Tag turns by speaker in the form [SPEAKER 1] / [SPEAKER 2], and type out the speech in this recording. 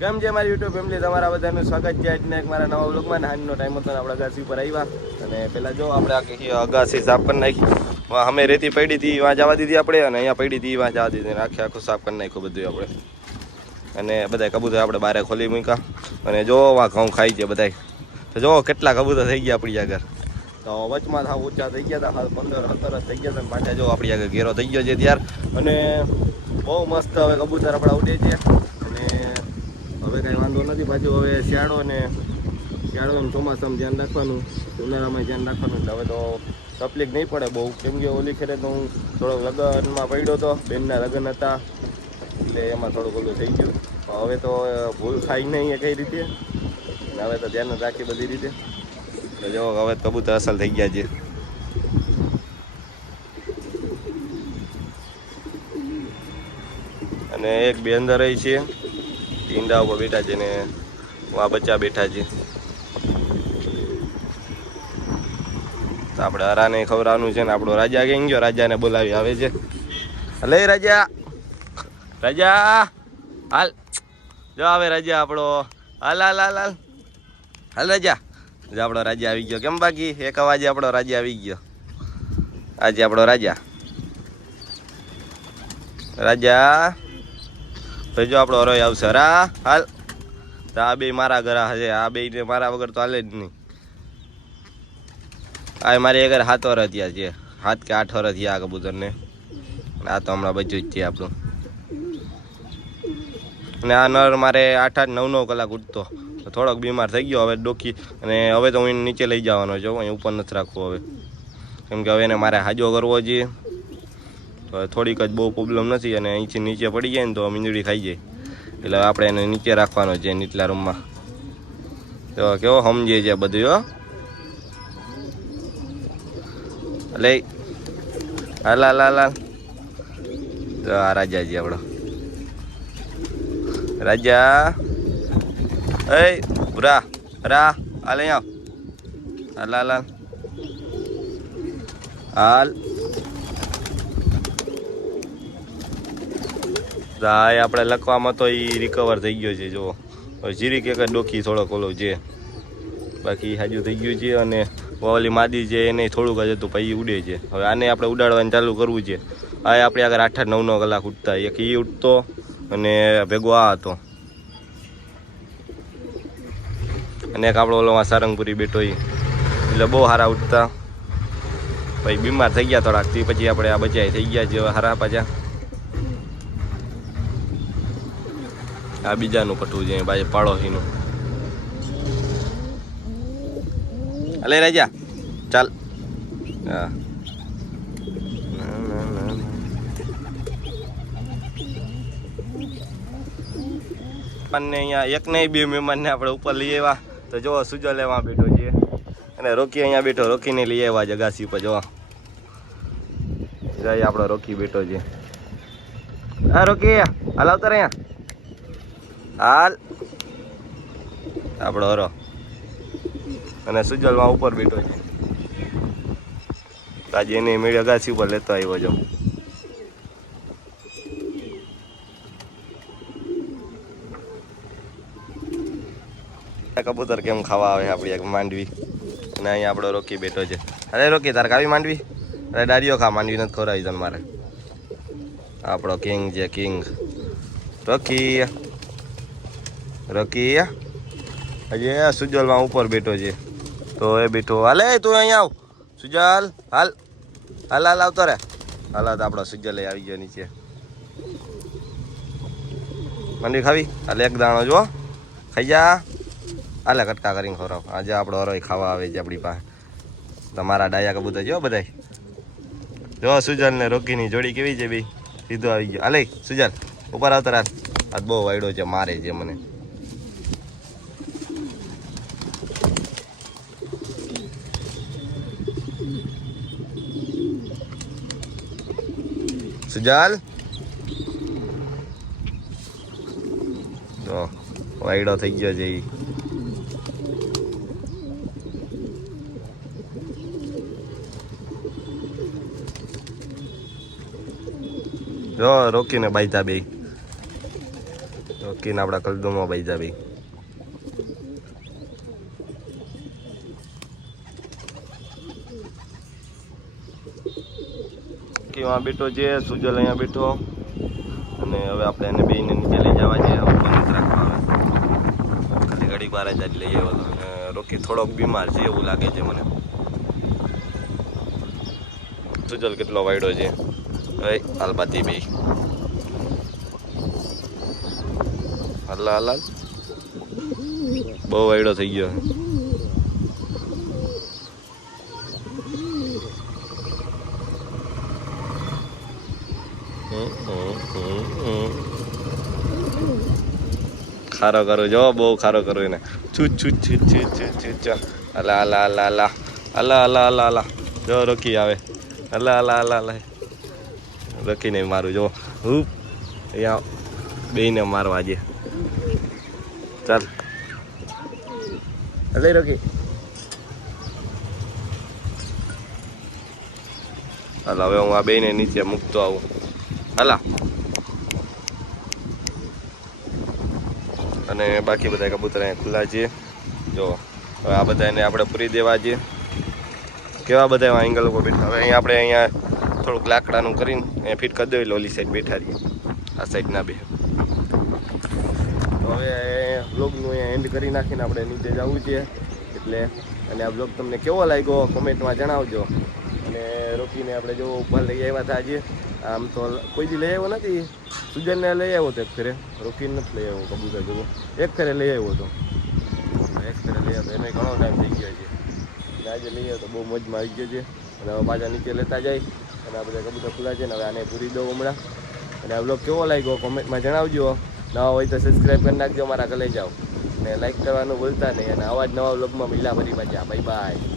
[SPEAKER 1] કેમ છે મારી યુટ્યુબ ફેમિલી તમારા બધાનું સ્વાગત છે આજના એક મારા નવા વ્લોગમાં ને ટાઈમ હતો આપણે અગાસી ઉપર આવ્યા. અને પહેલાં જો આપણે આખી અગાસી સાફ કરી નાખી અમે રેતી પડી હતી, વાં જવા દીધી આપણે અને અહીંયા પડી હતી, વાં જવા દીધી. આખે આખું સાફ કરી નાખ્યું બધું આપણે. અને બધા કબૂતર આપણે બહાર ખોલી મૂક્યા. અને જો વાં ઘઉં ખાઈ છે બધા તો જો કેટલા કબૂતર થઈ ગયા આપણી આગળ. તો વચમાં થાવ ઊંચા થઈ ગયા હતા. હાલ પંદર, સત્તર થઈ ગયા હતા. પાછા જો આપણી આગળ ઘેરો થઈ ગયો છે ત્યાર. અને બહુ મસ્ત હવે કબૂતર આપણા ઉડે છે. હવે કાંઈ વાંધો નથી. પાછું હવે શિયાળો ને શિયાળો ચોમાસામાં ધ્યાન રાખવાનું, ઉનાળામાં ધ્યાન રાખવાનું. હવે તો તકલીફ નહીં પડે બહુ. કેમ કે ઓલી ખેરે તો હું થોડોક લગ્નમાં પડ્યો હતો બેનના લગ્ન હતા. એટલે એમાં થોડુંક ઓલું થઈ ગયું. હવે તો ભૂલ થાય નહીં કઈ રીતે. હવે તો ધ્યાન રાખી બધી રીતે. જો, હવે કબૂતર અસલ થઈ ગયા છે. અને એક બે અંદર રહી છે. ઈંડા ઉપર બેઠા છે ને આ બચ્ચા બેઠા છે. આપણે હરાને ખવડાવવાનું છે ને આપણો રાજા ક્યાં ગયો? રાજાને બોલાવી આવે છે. લે રાજા. રાજા, હાલ. જો આવે રાજા આપણો. હાલ હાલ હાલ હાલ. હાલ રાજા. જો આપણો રાજા આવી ગયો. કેમ બાકી? એક અવાજે આપણો રાજા આવી ગયો. આજે આપણો રાજા. રાજા. તો જો આપણો અરોય આવશે. રા, હાલ. તો આ બે મારા ઘરા હશે આ બે ને મારા વગર તો હાલે જ નહીં. આ મારી આગળ હાથ વર થયા છે હાથ કે આઠ વર થયા આ કબૂતરને. આ તો હમણાં બચ્યું જ છે આપણું. અને આ નર મારે આઠ આઠ નવ નવ કલાક ઉઠતો. થોડોક બીમાર થઈ ગયો. હવે ડોકી અને હવે તો હું નીચે લઈ જવાનો છું. અહીં ઉપર નથી રાખવું હવે. કેમ કે હવે એને મારે હાજો કરવો છે. તો થોડીક જ બહુ પ્રોબ્લેમ નથી અને અહીંથી નીચે પડી જાય ને તો મીંદડી ખાઈ જાય. એટલે આપણે એને નીચે રાખવાનો છે નીચલા રૂમમાં. તો કેવો સમજે છે બધું, હો? એટલે હાલ હાલ હાલ હાલ. તો આ રાજાજી આપણો. રાજા. એ, રા રા, હાલ અહીં આવ. હાલ હાલ હાલ. હાલ. હા આપણે લખવામાં તો એ રિકવર થઈ ગયો છે જો જીરીક એક ડોકી થોડોક ઓલો છે બાકી હાજુ થઈ ગયું છે અને ઓલી માદી છે એને થોડુંક જ હતું, પછી ઉડે છે. હવે આને આપણે ઉડાડવાનું ચાલુ કરવું છે. આ આપણે આગળ આઠ આઠ નવ નવ કલાક ઉઠતા એક એ ઉઠતો અને ભેગો આ હતો. અને એક આપણો ઓલોમાં સારંગપુરી બેઠો એટલે બહુ સારા ઉઠતા પછી બીમાર થઈ ગયા થોડાક પછી આપણે આ બચાય થઈ ગયા છે હારા પાછા. આ બીજાનું પટવું છે બાજુ પાડોશીનું. અલે રાજા ચાલ. હા. ના, ના, ના, ના. મહેમાનને અહીંયા એક બે મહેમાનને આપણે ઉપર લઈ આવ્યા. તો જો સુજો લેવા બેઠો છે અને રોકી અહીંયા બેઠો રોકીને લઈ આવ્યા જગાસી પર જોવા જાય રોકી બેઠો છે. હા રોકી હાલ આવતા રહ્યા. હાલ. આપણો હરો. અને સુજલમાં ઉપર બેઠો છે. આજે એની મેળ અગાસી ઉપર લેતો આવ્યો જો. કબૂતર કેમ ખાવા આવે આપણી એક માંડવી? અને અહીંયા આપણો રોકી બેઠો છે. અરે રોકી, તારે કાવી માંડવી? અરે ડાળીઓ ખા, માંડવી નથી ખોરાવી તને મારે. આપણો કિંગ છે, કિંગ. રોકી. રોકી હજી સુજલમાં ઉપર બેઠો છે. તો એ બેઠો. હાલે, તું અહીંયા આવ. સુજલ, હાલ. હાલ હાલ, આવતો રે હાલ તો આપણો સુજલ આવી ગયો નીચે. મંડી ખાવી? હાલ, એક દાણો જો. ખાઈ જા. હાલે, કટકા કરીને ખવડાવ. આજે આપણો હરોય ખાવા આવે છે આપણી પાસે. તમારા ડાયા કબૂતર જો બધાય. જો સુજલ ને રોકીની જોડી કેવી છે બી? સીધો આવી ગયો. હાલે, સુજલ, ઉપર આવતા રાત આજ બહુ વાયડો છે, મારે છે મને. સુજલ તો વાયડો થઈ ગયો છે ઈ. જો, રોકીને બાઈતા બે રોકીને આપણા કલદુમાં ભાઈ જાવી વહાં બેઠો છે સુજલ અહીંયા બેઠો. અને હવે આપણે એને બેને નીચે લઈ જવા છે. ઉપર રાખવા આવે. ખાલી ઘડી વાર જ લઈ આવ્યો અને રોકી થોડોક બીમાર છે એવું લાગે છે મને. સુજલ કેટલો વાયડો છે. હવે હાલબાતી બે હલ્લા હલ્લા બહુ વાયડો થઈ ગયો. ખારો કરું. જો બહુ ખારો કરું એને. છૂ છૂ છૂ છૂ છૂ છૂ ચો અલા અલા અલા અલા. અલા અલા અલા અલા. જો રોકી આવે. અલા અલા અલા અલા. રોકી નહીં મારું જો. હું અહીંયા બેને મારવા આજે ચાલ. અલે રોકી. હાલ હવે હું આ બેને નીચે મૂકતો આવું. હાલા. અને બાકી બધા કબૂતર અહીંયા ખુલ્લા છે. જો, હવે આ બધાને આપણે પૂરી દેવા છીએ કેવા બધા એવા એંગલ ઉપર બેઠા? હવે અહીંયા આપણે અહીંયા થોડુંક લાકડાનું કરીને અહીંયા ફિટ કરી દઈએ ઓલી સાઈડ બેઠા રહીએ. આ સાઈડ ના બે. તો હવે બ્લોગનું અહીંયા એન્ડ કરી નાખીને આપણે નીચે જવું છે. એટલે અને આ બ્લોગ તમને કેવો લાગ્યો કોમેન્ટમાં જણાવજો. અને રોકીને આપણે જો ઉપર લઈ આવ્યા હતા આજે, આમ તો કોઈ દી લઈ આવ્યો નથી? સુજનને લઈ આવ્યો હતો એક ફેરે રોકીને નથી લઈ આવ્યો, કબૂતર જેવું. એક ફેરે લઈ આવ્યો હતો એક ફેરે લઈ આવ્યો એને ઘણો ટાઈમ થઈ ગયો છે. અને આજે લઈ આવ્યો તો બહુ મજમાં આવી ગયો છે. અને હવે પાછા નીચે લેતા જાય. અને આ બધા કબૂતર ખુલ્લા છે ને હવે આને પૂરી દઉં હમણાં. અને આ બ્લોગ કેવો લાગ્યો કોમેન્ટમાં જણાવજો. નવા હોય તો સબસ્ક્રાઈબ કરી નાખજો મારા ગલે જાઓ અને લાઈક કરવાનું ભૂલતા નહીં. અને આવા જ નવા બ્લોગમાં મિલા ફરી પાછા બાય બાય